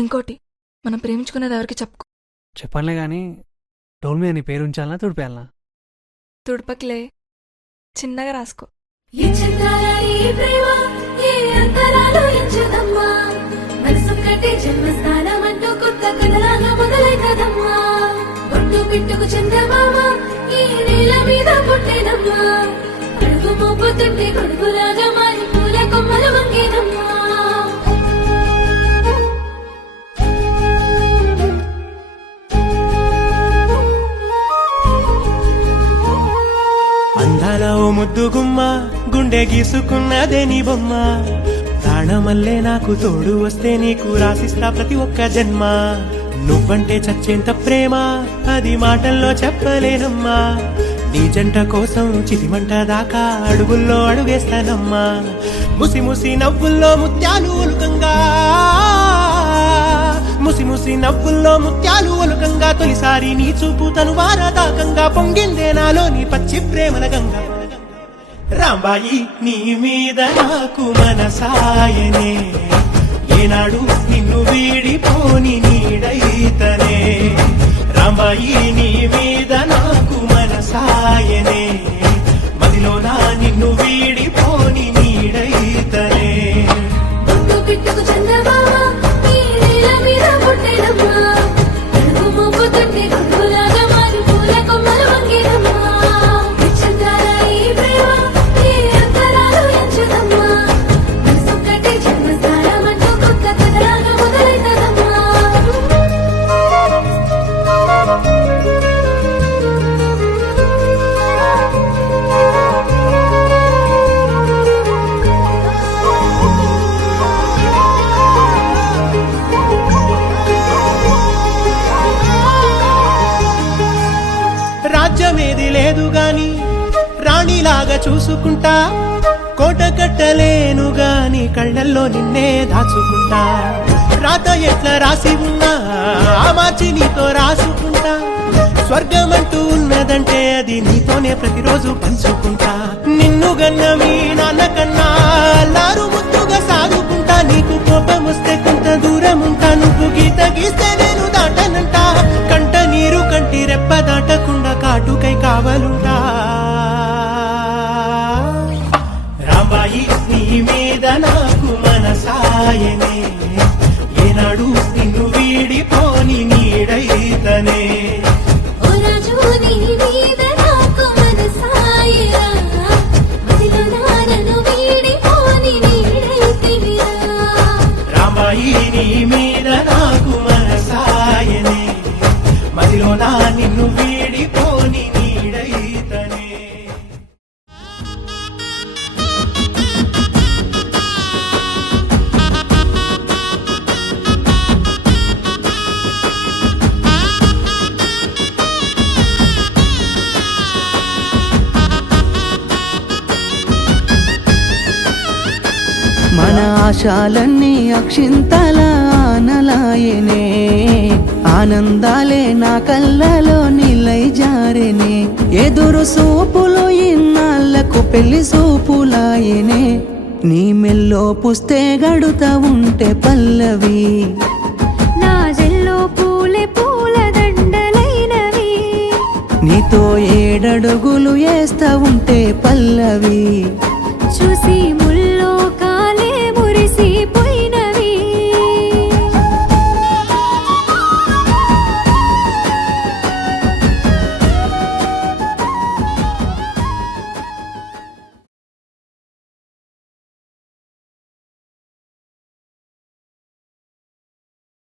ఇంకోటి, మనం ప్రేమించుకునేది ఎవరికి చెప్పుకో. చెప్పనులే గాని డోల్ మీద నీ పేరు ఉంచాలనా తుడిపేయాలనా? తుడుపకిలే, చిన్నగా రాసుకో. పిట్టుకు చందమామ ఈ నేల మీద పుట్టేనమ్మా, అడుగు మోపుతుంటే గొడుగులాగా మారి పూల కొమ్మలు వంగేనమ్మా. అందాల ఓ ముద్దు గుమ్మ, గుండె గీసుకున్నదే నీ బొమ్మ. ప్రాణమల్లే నాకు తోడు వస్తే నీకు రాసిస్తా ప్రతి ఒక్క జన్మ. నువ్వంటే చచ్చేంత ప్రేమ అది మాటల్లో చెప్పలేనమ్మా. నీ జంట కోసం చితిమంట దాకా అడుగుల్లో అడుగేస్తానమ్మా. ముసి ముసి నవ్వుల్లో ముత్యాలు ఒలుకంగా, ముసి ముసి నవ్వుల్లో ముత్యాలు ఒలుకంగా, తొలిసారి నీ చూపు తను వారదాకంగా పొంగిందే నాలో నీ పచ్చి ప్రేమల గంగా. రాంబాయి నీ మీద నాకు మనసాయనే, ఏనాడు నిన్ను వీడిపోని నీడైతనే. రాంబాయి నీ మీద నాకు మనసాయనే, మదిలోనా నిన్ను వీడిపోని నీడైతనే. పిట్టుకు చందమామ ఈ నేల మీద పుట్టేనమ్మా, అడుగు మోపుతుంటే గొడుగులాగా మారి పూల కొమ్మలు వంగేనమ్మా. చందాల ఈ ప్రేమ ఏ అంతరాలు ఎంచుదమ్మా, మనసొక్కటే జన్మస్థానం అంటూ కొత్త కథలాగా మొదలైతదమ్మా. రాజ్యమేది లేదు గాని రాణిలాగా చూసుకుంటా, కోట కట్టలేను గాని కళ్ళల్లో నిన్నే దాచుకుంటా. రాత ఎట్లా రాసి ఉన్నా ఆ మార్చి నీతో రాసుకుంటా. స్వర్గమంటూ ఉన్నదంటే అది నీతోనే ప్రతిరోజు పంచుకుంటా. నిన్ను గన్న మీ నాన్న కన్నా అల్లారు ముద్దుగా సాగుకుంటా. నీకు కోపం వస్తే కొంత దూరం ఉంటా, నువ్వు గీత గీస్తే నేను దాటనంటా. కంట నీరు కంటి రెప్ప దాటకుండా కాటుకై కావలుంటా. రాంబాయి నీ మీద నాకు మనసాయనే, ఏనాడు నిన్ను వీడిపోని నీడైతనే. ఓ రాజు నీ మీద నాకు మనసాయరా, మదిలోనా నన్ను వీడిపోని నీడైతివిరా. రాంబాయి నీ మీద నాకు మనసాయనే, మదిలోనా నిన్ను వీడిపోని నీడైతనే. మన ఆశాలన్నీ అక్షింతల ఆనలాయనే, ఆనందాలే నా కళ్ళలో నిలై జారెనే. ఎదురు సూపులు ఇన్నాళ్లకు పెళ్లి సూపులాయనే, నీ మెల్లో పుస్తే గడుతా ఉంటే పల్లవి, నా జల్లో పూలే పూల దండలైనవి. నీతో ఏడడుగులు వేస్తా ఉంటే పల్లవి, చూసి ముల్లో కాలే